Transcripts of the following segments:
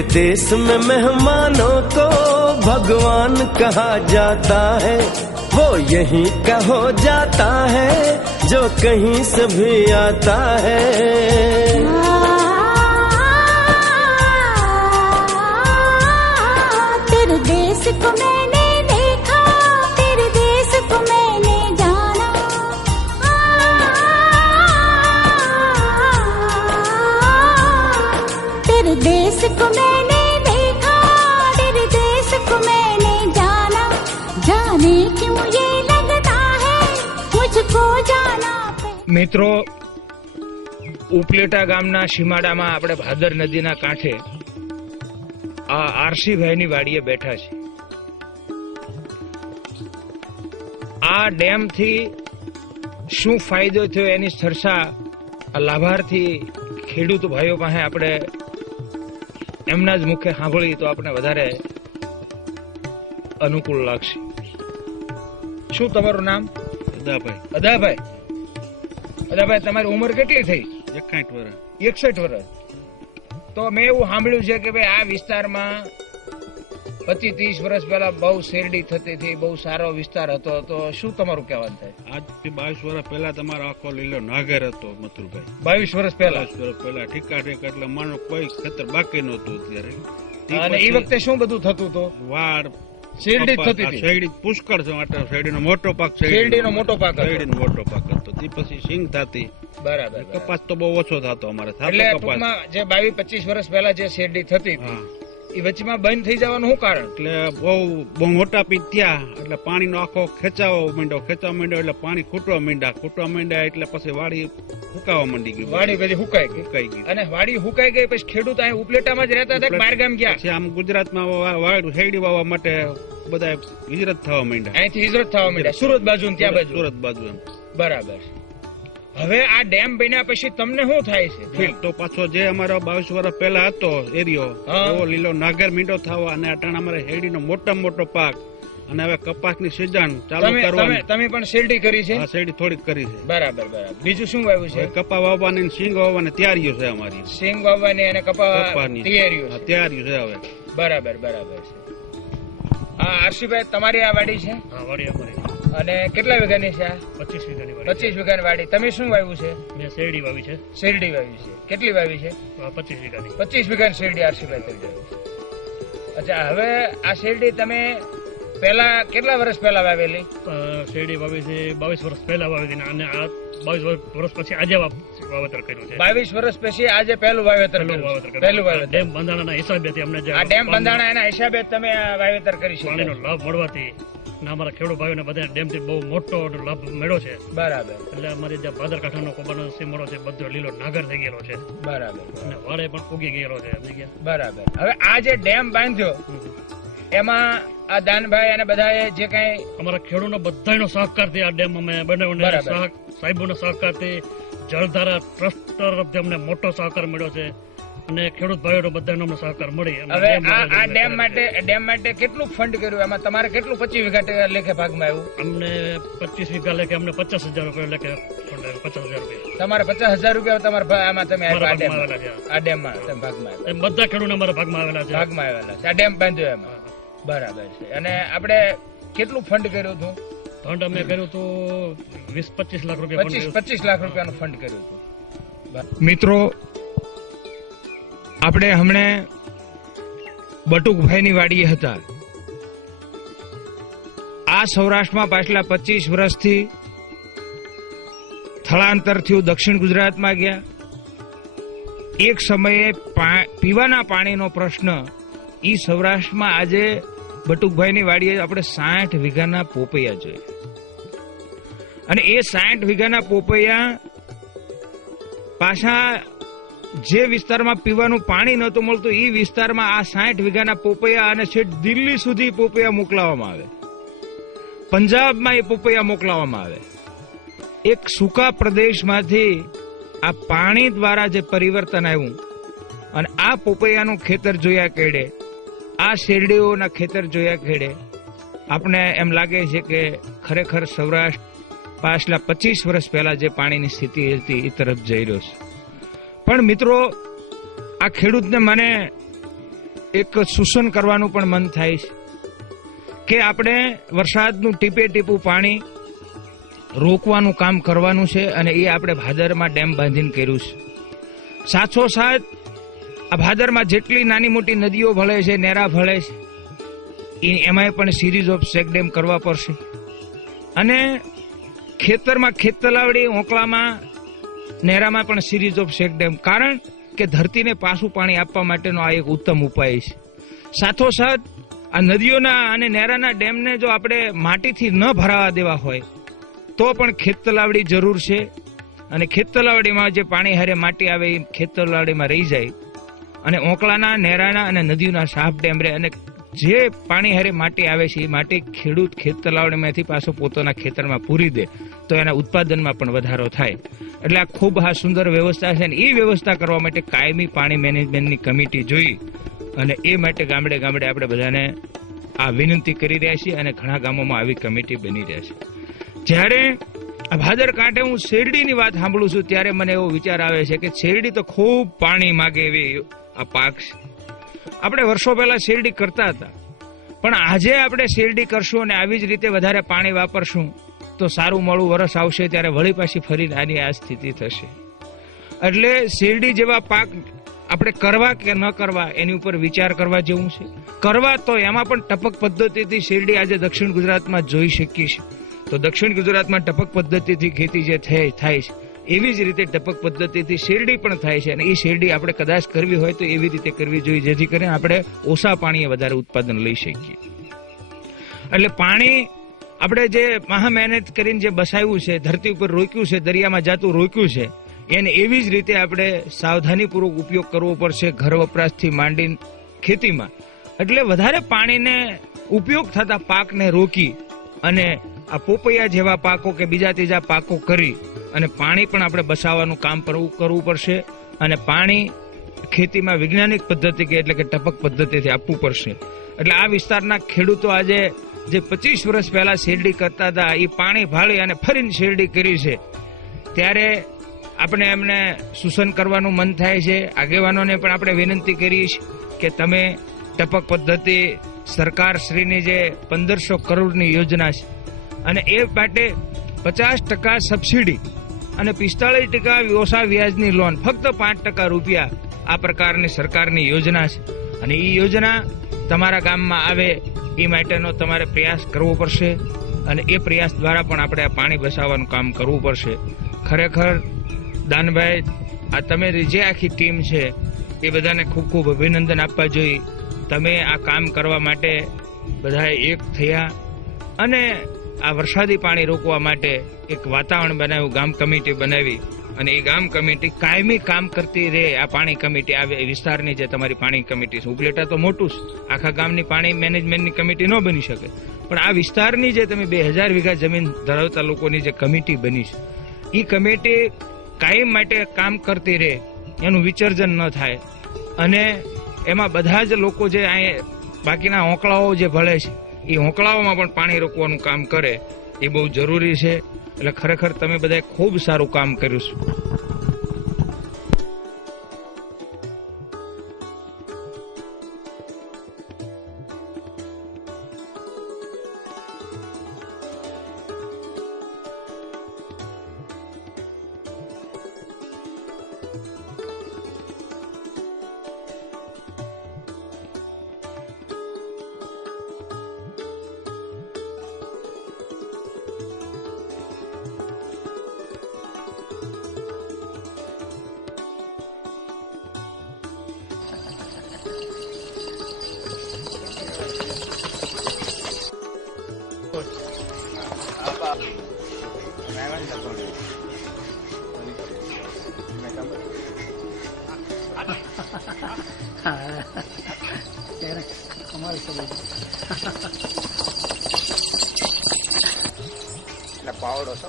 तेरे देश में मेहमानों को भगवान कहा जाता है, वो यहीं का हो जाता है जो कहीं से भी आता है। तेरे देश को मैंने देखा, तेरे देश को मैंने जाना, तेरे देश को मैंने देखा, तेरे देश को मैंने जाना, जाने क्यों ये लगता है मुझको जाना। મિત્રો, ઉપલેટા ગામના સીમાડામાં આપણે ભાદર નદીના કાંઠે આ આરસીભાઈની વાડીએ બેઠા છે। આ ડેમથી શું ફાયદો થયો એની ચર્ચા લાભાર્થી ખેડૂત ભાઈઓ પાસે આપણે એમના જ મુખે સાંભળી તો આપણે વધારે અનુકૂળ લાગશે। શું તમારું નામ? અદાભાઈ। અદાભાઈ, અદાભાઈ તમારી ઉંમર કેટલી થઈ? 61 વર્ષ। 61 વર્ષ। તો મેં એવું સાંભળ્યું છે કે ભાઈ આ વિસ્તારમાં 25-30 વર્ષ પહેલા બહુ શેરડી થતી હતી, બહુ સારો વિસ્તાર હતો, તો શું તમારું કહેવાનું થાય? આજથી 22 વર્ષ પહેલા તમારો આખો લીલો નાગર હતો મથુરભાઈ। 22 વર્ષ પહેલા? 22 વર્ષ પહેલા ઠીકા ઠીક, એટલે માનો કોઈ ખેતર બાકી નહોતું ત્યારે। અને એ વખતે શું બધું થતું હતું? વાડ, શેરડી જ થતી હતી? શેરડી પુષ્કળ છે, માટે શેરડીનો મોટો પાક, શેરડીનો મોટો પાક હતો? શેરડીનો મોટો પાક હતો। તે પછી સિંગ થતી। બરાબર। કપાસ તો બહુ ઓછો થતો અમારે, એટલે ટૂંકમાં જે 22-25 વર્ષ પહેલા જે શેરડી થતી હતી એ વચમાં બંધ થઈ જવાનું શું કારણ? એટલે બહુ મોટા પીક થયા એટલે પાણીનો આખો ખેંચાવો માંડ્યો એટલે પાણી ખૂટવા માંડ્યા એટલે પછી વાડી હુકાવા માંડી ગઈ, વાડી બધી હુકાઈ ગઈ। અને વાડી હુકાઈ ગઈ પછી ખેડૂત અહીં ઉપલેટામાં જ રહેતા હતા, બહાર ગામ ગયા? આમ ગુજરાતમાં શેરડી વાવવા માટે બધા હિજરત થવા માંડ્યા, અહીંથી હિજરત થવા માંડ્યા સુરત બાજુ ને ત્યાં બાજુ? સુરત બાજુ એમ। બરાબર। હવે આ ડેમ બન્યા પછી તમને શું થાય છે? તો પાછો જે અમારો 22 વર્ષ પહેલા હતો એરિયો એવો લીલો નાગર મીંડો થવા, અને અટાણ અમારે શેરડીનો મોટો પાક, અને હવે કપાસની સિઝન ચાલુ કરવાની। તમે પણ શેરડી કરી છે? શેરડી થોડીક કરી છે। બરાબર બરાબર। બીજું શું વાવ્યું છે? કપા વાવવાની, સિંગ વાવવાની તૈયારીઓ છે અમારી। સિંગ વાવવાની અને કપાસની તૈયારીઓ છે હવે। બરાબર બરાબર છે। હા આરસીભાઈ, તમારી આ વાડી છે? હા, વાડી અમારી। અને કેટલા વીઘાની છે? 25 વીઘાની વાડી। 25 વીઘાની વાડી। તમે શું વાવ્યું છે? મેં શેરડી વાવી છે। શેરડી વાવી છે? કેટલી વાવી છે? 25 વીઘાની। 25 વીઘાની શેરડી આરસીભાઈ કરી વાવી છે। અચ્છા, હવે આ શેરડી તમે પહેલા કેટલા વર્ષ પહેલા વાવેલી? શેરડી વાવી છે 22 વર્ષ પહેલા વાવી હતી, અને આ 22 વર્ષ પછી આજે વાવેતર કર્યું છે। 22 વર્ષ પછી આજે પહેલું વાવેતર કર્યું? પહેલું વાવેતર। ડેમ બંધારણના હિસાબેથી અમને આ ડેમ બંધારણના હિસાબે તમે આ વાવેતર કરી છે? પાણીનો લાભ મળવાથી અમારા ખેડૂત ભાઈઓને બધા ડેમથી બહુ મોટો લાભ મળ્યો છે। બરાબર। એટલે અમારી જે ભાદરકાંઠાનો કોબાનો સીમડો છે બધો લીલો નાગર થઈ ગયેલો છે। બરાબર। અને વાડે પણ ઉગી ગયેલો છે। બરાબર। હવે આ જે ડેમ બાંધ્યો એમાં આ દાનભાઈ અને બધાએ જે કઈ અમારા ખેડૂતનો બધાનો સહકારથી આ ડેમ અમે બનાવ્યો, સાહેબોનો સહકારથી, જળધારા ટ્રસ્ટ તરફથી અમને મોટો સહકાર મળ્યો છે, અને ખેડૂત ભાઈઓનો બધાનો અમને સહકાર મળી। હવે આ ડેમ માટે કેટલું ફંડ કર્યું? એમાં તમારે કેટલું 25 વીઘા લેખે ભાગમાં આવ્યું? અમને 25 વીઘા લેખે અમને 50,000 રૂપિયા લેખે ફંડ આવ્યું। 50,000 રૂપિયા તમારે 50,000 રૂપિયા તમારા આમાં તમે આવેલા છે। આ ડેમમાં તમે ભાગમાં આવ્યા? બધા ખેડૂત અમારા ભાગમાં આવેલા છે। ભાગમાં આવેલા છે, આ ડેમ બાંધ્યો એમાં? બરાબર છે। અને આપણે કેટલું ફંડ કર્યું હતું? ફંડ અમે કર્યું હતું 20-25 લાખ રૂપિયા। 25 લાખ રૂપિયાનું ફંડ કર્યું હતું। મિત્રો, આપણે હમણે બટુકભાઈની વાડીએ હતા। આ સૌરાષ્ટ્રમાં પાછલા 25 વર્ષથી સ્થળાંતર થયું, દક્ષિણ ગુજરાતમાં ગયા। એક સમયે પીવાના પાણીનો પ્રશ્ન ઈ સૌરાષ્ટ્રમાં આજે બટુકભાઈની વાડીએ આપણે 60 વીઘાના પોપૈયા જોઈએ, અને એ 60 વીઘાના પોપૈયા પાછા જે વિસ્તારમાં પીવાનું પાણી નહોતું મળતું એ વિસ્તારમાં આ 60 વીઘાના પોપૈયા અને છેક દિલ્હી સુધી પોપૈયા મોકલાવવામાં આવે, પંજાબમાં એ પોપૈયા મોકલાવવામાં આવે। એક સૂકા પ્રદેશમાંથી આ પાણી દ્વારા જે પરિવર્તન આવ્યું, અને આ પોપૈયાનું ખેતર જોયા કેડે, આ શેરડીઓના ખેતર જોયા ખેડે આપણે એમ લાગે છે કે ખરેખર સૌરાષ્ટ્ર પાછલા 25 વર્ષ પહેલા જે પાણીની સ્થિતિ હતી એ તરફ જઈ રહ્યો છે। પણ મિત્રો, આ ખેડૂતને મને એક સૂચન કરવાનું પણ મન થાય છે કે આપણે વરસાદનું ટીપે ટીપું પાણી રોકવાનું કામ કરવાનું છે, અને એ આપણે ભાદરમાં ડેમ બાંધીને કર્યું છે. સાથોસાથ આ ભાદરમાં જેટલી નાની મોટી નદીઓ ભળે છે, નેરા ભળે છે, એમાંય પણ સિરીઝ ઓફ ચેક ડેમ કરવા પડશે. અને ખેતરમાં ખેત તલાવડી, ઓંકળામાં, નેરામાં પણ સિરીઝ ઓફ ચેક ડેમ, કારણ કે ધરતીને પાછું પાણી આપવા માટેનો આ એક ઉત્તમ ઉપાય છે. સાથોસાથ આ નદીઓના અને નેરાના ડેમને જો આપણે માટીથી ન ભરાવા દેવા હોય તો પણ ખેત તલાવડી જરૂર છે, અને ખેત તલાવડીમાં જે પાણી હારે માટી આવે એ ખેત તલાવડીમાં રહી જાય, અને ઓંકળાના, નેરાના અને નદીઓના સાફ ડેમ રહે, અને જે પાણી હારે માટી આવે છે એ માટી ખેડૂત ખેત તલાવડીમાંથી પાછો પોતાના ખેતરમાં પૂરી દે તો એના ઉત્પાદનમાં પણ વધારો થાય. એટલે આ ખૂબ સુંદર વ્યવસ્થા છે, અને એ વ્યવસ્થા કરવા માટે કાયમી પાણી મેનેજમેન્ટની કમિટી જોઈ, અને એ માટે ગામડે ગામડે આપણે બધાને આ વિનંતી કરી રહ્યા છીએ, અને ઘણા ગામોમાં આવી કમિટી બની રહ્યા છે. જ્યારે આ ભાદર કાંઠે હું શેરડીની વાત સાંભળું છું ત્યારે મને એવો વિચાર આવે છે કે શેરડી તો ખૂબ પાણી માગે એવી આ પાક છે. આપણે વર્ષો પહેલા શેરડી કરતા હતા, પણ આજે આપણે શેરડી કરશું અને આવી જ રીતે વધારે પાણી વાપરશું તો સારું મોડું વરસ આવશે ત્યારે વળી પાછી ફરી આની આ સ્થિતિ થશે. એટલે શેરડી જેવા પાક આપણે કરવા કે ન કરવા એની ઉપર વિચાર કરવા જેવું છે. કરવા તો એમાં પણ ટપક પદ્ધતિથી શેરડી આજે દક્ષિણ ગુજરાતમાં જોઈ શકીએ છીએ. તો દક્ષિણ ગુજરાતમાં ટપક પદ્ધતિથી ખેતી જે થાય છે એવી જ રીતે ટપક પદ્ધતિથી શેરડી પણ થાય છે, અને એ શેરડી આપણે કદાચ કરવી હોય તો એવી રીતે કરવી જોઈએ જેથી કરીને આપણે ઓછા પાણીએ વધારે ઉત્પાદન લઈ શકીએ. એટલે પાણી આપણે જે મહા મહેનત કરીને જે બસાવ્યું છે, ધરતી ઉપર રોક્યું છે, દરિયામાં જાતું રોક્યું છે, એને એવી જ રીતે આપણે સાવધાનીપૂર્વક ઉપયોગ કરવો પડશે ઘર વપરાશથી માંડીને ખેતીમાં. એટલે વધારે પાણીને ઉપયોગ થતા પાકને રોકી અને આ પોપૈયા જેવા પાકો કે બીજા ત્રીજા પાકો કરી અને પાણી પણ આપણે બચાવવાનું કામ કરવું પડશે. અને પાણી ખેતીમાં વૈજ્ઞાનિક પદ્ધતિ એટલે કે ટપક પદ્ધતિથી આપવું પડશે. એટલે આ વિસ્તારના ખેડૂતો આજે જે 25 વર્ષ પહેલા શેરડી કરતા હતા એ પાણી ભાળી અને ફરીને શેરડી કરી છે, ત્યારે આપણે એમને સૂચન કરવાનું મન થાય છે. આગેવાનોને પણ આપણે વિનંતી કરીએ છીએ કે તમે ટપક પદ્ધતિ સરકારશ્રીની જે 1500 કરોડની યોજના છે અને એ માટે 50% સબસિડી અને 45% ઓછા વ્યાજની લોન, ફક્ત 5% રૂપિયા, આ પ્રકારની સરકારની યોજના છે. અને એ યોજના તમારા ગામમાં આવે એ માટેનો તમારે પ્રયાસ કરવો પડશે, અને એ પ્રયાસ દ્વારા પણ આપણે આ પાણી બચાવવાનું કામ કરવું પડશે. ખરેખર દાનભાઈ, આ તમે જે આખી ટીમ છે એ બધાને ખૂબ ખૂબ અભિનંદન આપવા જોઈએ. તમે આ કામ કરવા માટે બધાએ એક થયા અને આ વરસાદી પાણી રોકવા માટે એક વાતાવરણ બનાવ્યું, ગામ કમિટી બનાવી, અને એ ગામ કમિટી કાયમી કામ કરતી રહે. આ પાણી કમિટી આવે વિસ્તારની જે તમારી પાણી કમિટી છે, ઉપલેટા તો મોટું છે, આખા ગામની પાણી મેનેજમેન્ટની કમિટી ન બની શકે, પણ આ વિસ્તારની જે તમે 2000 વીઘા જમીન ધરાવતા લોકોની જે કમિટી બની છે એ કમિટી કાયમ માટે કામ કરતી રહે, એનું વિસર્જન ન થાય, અને એમાં બધા જ લોકો જે અહીંયા બાકીના હોંકળાઓ જે ભળે છે એ હોંકળાઓમાં પણ પાણી રોકવાનું કામ કરે એ બહુ જરૂરી છે. એટલે ખરેખર તમે બધાએ ખૂબ સારું કામ કર્યું છે. પાવડો છો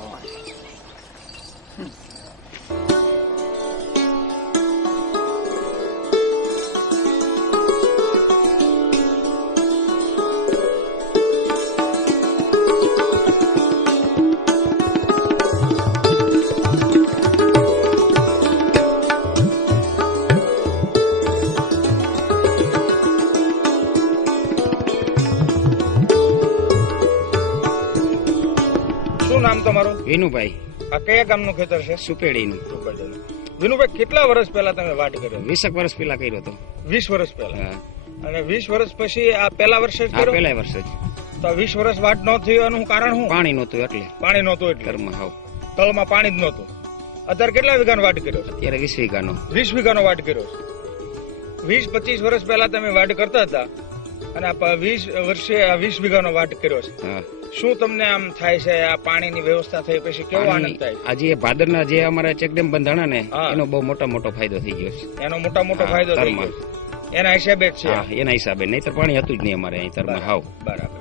શું નામ તમારું? વિનુભાઈ આ કયા ગામનું ખેતર છે? સુપેડીનું. વિનુભાઈ, કેટલા વર્ષ પહેલા તમે વાટ કર્યો? 20 વર્ષ પેલા કર્યો હતો. 20 વર્ષ પહેલા. હા, અને 20 વર્ષ પછી આ પહેલા વર્ષે જ આ કર્યો? પહેલા વર્ષે જ. તો 20 વર્ષ વાટ ન થવાનું કારણ શું? પાણી નહોતું એટલે પાણી નહોતું એટલે. ઘરમાં. હાવ તળમાં પાણી જ નહોતું. અત્યારે કેટલા વીઘાનો વાટ કર્યો? અત્યારે 20 વીઘાનો. 20 વીઘાનો વાટ કર્યો. 20-25 વર્ષ પહેલા તમે વાટ કરતા હતા અને આ 20 વર્ષે આ 20 વીઘાનો વાટ કર્યો છે. હા. શું તમને આમ થાય છે આ પાણીની વ્યવસ્થા થઈ પછી કેવો આનંદ થાય છે? આજે ભાદરના જે અમારા ચેકડેમ બંધાણા ને હા. એનો બહુ મોટો ફાયદો થઈ ગયો છે. એનો મોટો હા, ફાયદો થઈ તરમાં. ગયો છે. એના હિસાબે જ છે. હા, એના હિસાબે. નહીતર પાણી હતું જ નહીં અમારે અહીં તરમાં. હાવ બરાબર.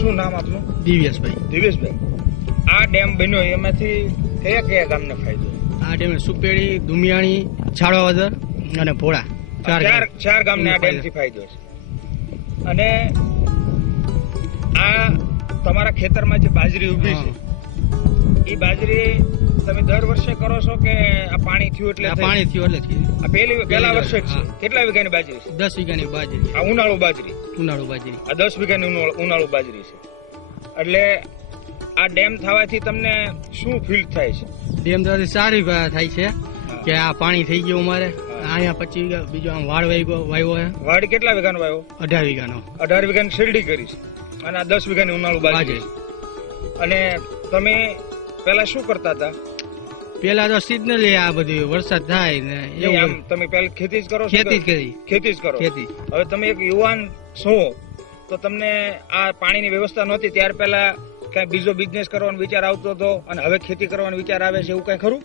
શું નામ આપનું? દિવ્યેશભાઈ. દિવેશભાઈ, આ ડેમ બન્યો એમાંથી કયા કયા ગામને ફાયદો? આ ડેમ સુપેડી, દુમિયાણી, છાળવાવદર અને ભોળા ચાર ગામને આ ડેમથી ફાયદો છે. અને આ તમારા ખેતરમાં જે બાજરી ઉભી છે એ બાજરી તમે દર વર્ષે કરો છો કે આ પાણી થયું એટલે થઈ? પાણી થયું એટલે થયું. આ પહેલા વર્ષે જ છે. હા. કેટલા વીઘાની બાજરી છે? 10 વીઘાની બાજરી, આ ઉનાળુ બાજરી. ઉનાળુ બાજરી. આ 10 વીઘાની ઉનાળુ બાજરી છે. એટલે આ ડેમ થવાથી તમને શું ફીલ થાય છે? ડેમ દ્વારા સારી થાય છે કે આ પાણી થઈ ગયું અમારે. અહીંયા 25 વીઘા બીજો આમ વાડ વાવ્યો છે. વાડી કેટલા વીઘાનો વાવ્યો? 18 વીઘાનો 18 વીઘાની શેરડી કરી છે અને આ 10 વીઘાની ઉનાળુ બાજરી છે. અને તમે પેલા શું કરતા હતા? પેલા તો સિઝનલી આ બધું વરસાદ થાય ને નહીં, આમ તમે પેલા ખેતી જ કરો છો? ખેતી જ કરી. ખેતી જ કરો. ખેતી. હવે તમે એક યુવાન છો તો તમને આ પાણીની વ્યવસ્થા નહોતી ત્યાર પહેલા કઈ બીજો બિઝનેસ કરવાનો વિચાર આવતો હતો અને હવે ખેતી કરવાનો વિચાર આવે છે એવું કઈ ખરું?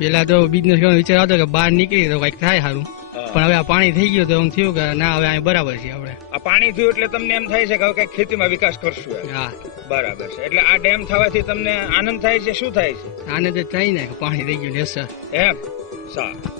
પેલા તો બિઝનેસ કરવાનો વિચાર આવતો કે બહાર નીકળી તો કઈક થાય સારું, પણ હવે આ પાણી થઈ ગયું તો એમ થયું કે ના હવે અહીં બરાબર છે આપણે. આ પાણી થયું એટલે તમને એમ થાય છે કે હવે કઈ ખેતીમાં વિકાસ કરશું એમ. હા, બરાબર છે. એટલે આ ડેમ થવાથી તમને આનંદ થાય છે? શું થાય છે? આને તો થાય ને કે પાણી થઈ ગયું ને સર. એમ સારું.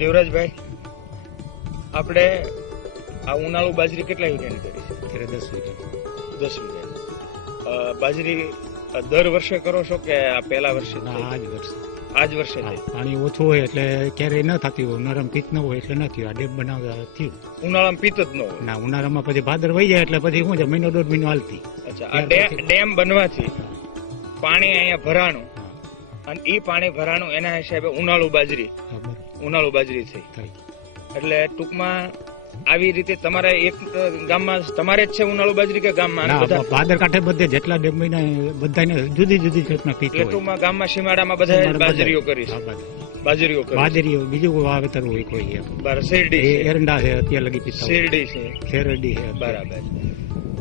દેવરાજભાઈ, આપણે આ ઉનાળુ બાજરી કેટલા વીઘાની કરી છે? અત્યારે 10 વીઘા. 10 વીઘાની. બાજરી દર વર્ષે કરો છો કે આ પહેલા વર્ષે? આ જ વર્ષે. આ જ વર્ષે થઈ? પાણી ઓછું હોય એટલે ક્યારેય ન થતી હોય, ઉનાળામાં પીત ન હોય એટલે ન થયું. આ ડેમ બનાવતા થયું. ઉનાળામાં પીત જ ન હોય? ના, ઉનાળામાં પછી ભાદર વહી જાય એટલે પછી શું છે, મહિનો 1.5 મહિનો હાલતી. અચ્છા, આ ડેમ બનવાથી પાણી અહીંયા ભરાણું અને એ પાણી ભરાણું એના હિસાબે ઉનાળુ બાજરી થઈ. એટલે ટૂંકમાં આવી રીતે તમારે એક ગામમાં તમારે જ છે ઉનાળુ બાજરી કે ગામમાં ના, બધા ભાદર કાંઠે બધે જેટલા ડેમ બન્યા બધાને જુદી જુદી જાતના પીક એટલે હોય. ટૂંકમાં ગામમાં સીમાડામાં બધા બાજરીઓ કરી છે હા, બધે. બાજરીઓ કરી છે. બાજરીઓ બીજું કોઈ વાવેતર હોય કોઈ એમ. બરાબર શેરડી એ છે એરંડા છે અત્યારે લગી પીતા હોય. શેરડી છે શેરડી છે બરાબર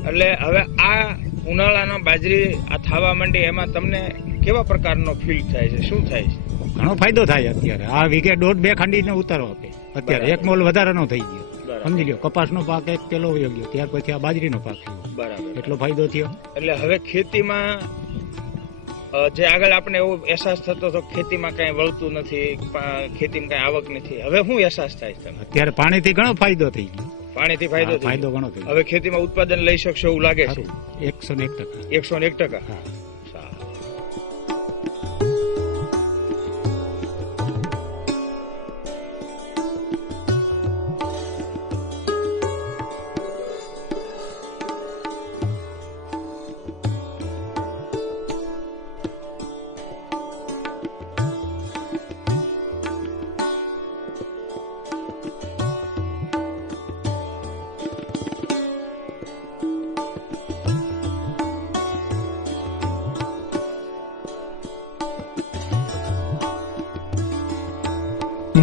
એટલે હવે આ ઉનાળાના બાજરી આ થવા માંડી એમાં તમને કેવા પ્રકારનો ફીલ થાય છે શું થાય છે ઘણો ફાયદો થાય અત્યારે. આ વીઘે 1.5-2 ખાંડીને ઉતારો આપે અત્યારે. બરાબર. એક મોલ વધારાનો થઈ ગયો. બરાબર. સમજી લ્યો, કપાસનો પાક એક પેલો વયો ગયો, ત્યાર પછી આ બાજરીનો પાક થયો. બરાબર એટલો ફાયદો થયો. એટલે હવે ખેતીમાં જે આગળ આપણે એવો અહેસાસ થતો હતો ખેતીમાં કઈ વળતું નથી ખેતીમાં કઈ આવક નથી, હવે શું અહેસાસ થાય છે તમને? અત્યારે પાણીથી ઘણો ફાયદો થઈ ગયો. પાણીથી ફાયદો હા, થઈ ફાયદો ગયો. ઘણો થઈ ગયો. હવે ખેતીમાં ઉત્પાદન લઈ શકશો એવું લાગે છે? સારું. 101%. 101%. હા. સારું.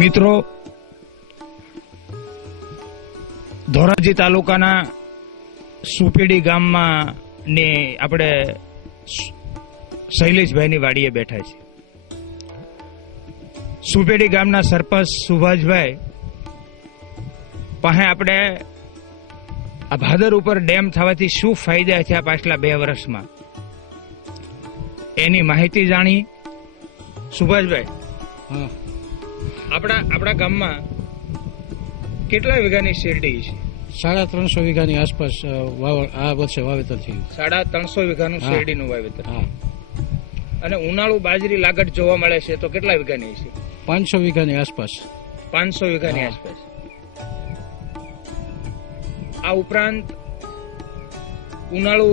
મિત્રો, ધોરાજી તાલુકાના સુપેડી ગામમાં ને આપણે શૈલેષભાઈની વાડીએ બેઠા છે. સુપેડી ગામના સરપંચ સુભાષભાઈ પાસે આપણે આ ભાદર ઉપર ડેમ થવાથી શું ફાયદા છે આ પાછલા 2 વર્ષમાં એની માહિતી જાણી. સુભાષભાઈ, હા, આપણા ગામમાં કેટલા વીઘાની શેરડી છે? 350 વીઘાની આસપાસ આ વર્ષે વાવેતર થયું. 350 વીઘાનું હા. શેરડીનું વાવેતર. હા, અને ઉનાળુ બાજરી લાગત જોવા મળે છે તો કેટલા વીઘાની છે? 500 વીઘાની આસપાસ. 500 વીઘાની હા. આસપાસ. આ ઉપરાંત ઉનાળુ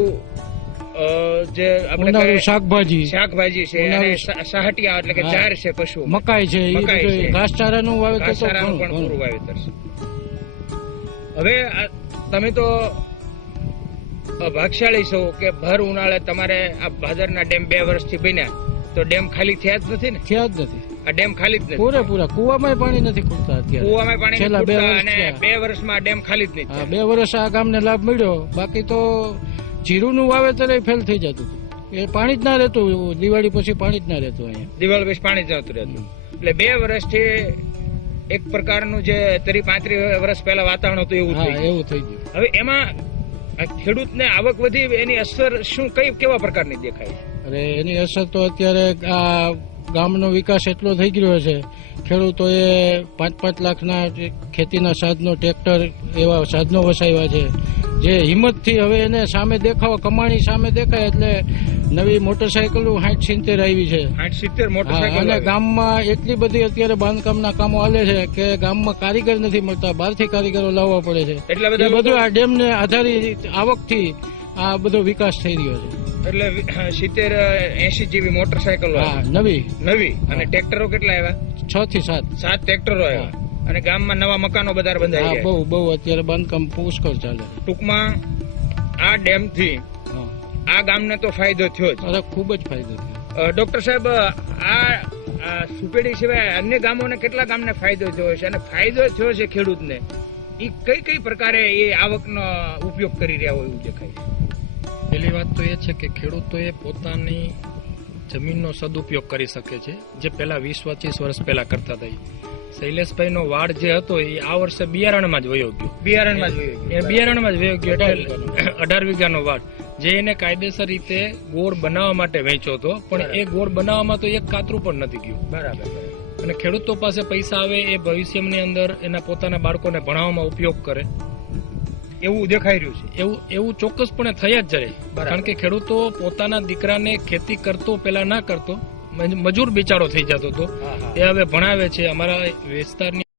જે આપણે ઉનાળુ કહીએ શાકભાજી, શાકભાજી છે અને ઉનાળુ સાહટિયા એટલે કે હા. ચાર છે પશુ મકાઈ છે, એ મકાઈ બધું છે. ઘાસચારાનું વાવેતર તો ઘાસચારાનું ઘણું, પણ પૂરું ઘણું. વાવેતર છે. હવે તમે તો ભાગશાળી છો કે ભર ઉનાળે તમારે આ ભાદરના ડેમ 2 વર્ષથી બન્યા તો ડેમ ખાલી થયા જ નથી ને? થયા જ નથી. આ ડેમ ખાલી જ નથી. પૂરેપૂરા કુવામાં પાણી નથી ખૂટતા અત્યારે. કુવામાં પાણી છેલ્લા નથી 2 ખૂટતા વર્ષ અને થયા. 2 વર્ષમાં ડેમ ખાલી જ નહીં હા, થયા. 2 વર્ષ આ ગામને લાભ મળ્યો. બાકી તો જીરુનું વાવેતર ફેલ થઈ જતું હતું. એ પાણી જ ના રહેતું. દિવાળી પછી પાણી જ ના રહેતું અહીંયા. દિવાળી પછી પાણી જ આવતું રહેતું. એટલે 2 વર્ષથી એક પ્રકારનું જે 30-35 વર્ષ પહેલા વાતાવરણ હતું એવું થઈ હા, ગયું. એવું થઈ ગયું. હવે એમાં આ ખેડૂતને આવક વધી એની અસર શું કેવા પ્રકારની દેખાય છે? અરે એની અસર તો અત્યારે આ ગામનો વિકાસ એટલો થઈ ગયો છે. ખેડૂતોએ 5-5 લાખના જે ખેતીના સાધનો, ટ્રેક્ટર, એવા સાધનો વસાવ્યા છે જે હિંમતથી હવે એને સામે દેખાવા, કમાણી સામે દેખાય એટલે નવી મોટરસાયકલો 60-70 આવી છે. 60-70 હા, મોટરસાયકલ અને આવી. ગામમાં એટલી બધી અત્યારે બાંધકામના કામો હાલે છે કે ગામમાં કારીગર નથી મળતા, બહારથી કારીગરો લાવવા પડે છે. એટલા એ બધા બધું લોકો- આ ડેમને આધારિત આવકથી આ બધો વિકાસ થઈ રહ્યો છે. એટલે 70-80 જેવી મોટરસાયકલો હા, આવી. નવી નવી. અને હા. ટ્રેક્ટરો કેટલા આવ્યા? 6 થી 7. 7 ટ્રેક્ટરો આવ્યા. અને ગામમાં નવા મકાનો બધા બંધાઈ હા, ગયા. બહુ અત્યારે બાંધકામ પુષ્કળ ચાલે છે. ટૂંકમાં આ ડેમ થી હા. આ ગામને તો ફાયદો થયો જ. અરે ખૂબ જ ફાયદો થયો. ડોક્ટર સાહેબ, આ સુપેડી સિવાય અન્ય ગામોને કેટલા ગામને ફાયદો થયો છે અને ફાયદો થયો છે ખેડૂતને એ કઈ પ્રકારે એ આવકનો ઉપયોગ કરી રહ્યા હોય એવું દેખાય છે? પહેલી વાત તો એ છે કે ખેડૂતોએ પોતાની જમીનનો સદુપયોગ કરી શકે છે, જે પહેલા 20-25 વર્ષ પહેલા કરતા હતા. શૈલેષભાઈનો વાડ જે હતો એ આ વર્ષે બિયારણમાં જ વયો ગયો. બિયારણમાં જ વયો ગયો. એ બિયારણમાં જ વયો ગયો એટલે 18 વીઘાનો વાડ, જે એને કાયદેસર રીતે ગોળ બનાવવા માટે વેચ્યો હતો, પણ એ ગોળ બનાવવામાં તો એક કાતરું પણ નથી ગયું. બરાબર. અને ખેડૂતો પાસે પૈસા આવે એ ભવિષ્યની અંદર એના પોતાના બાળકોને ભણાવવામાં ઉપયોગ કરે એવું દેખાઈ રહ્યું છે. એવું ચોક્કસપણે થઈ જ જાય. બરાબર. કારણ કે ખેડૂતો પોતાના દીકરાને ખેતી કરતો પેલા ના કરતો, મજૂર બિચારો થઈ જતો હતો, હા, હા. એ હવે ભણાવે છે. અમારા વિસ્તારની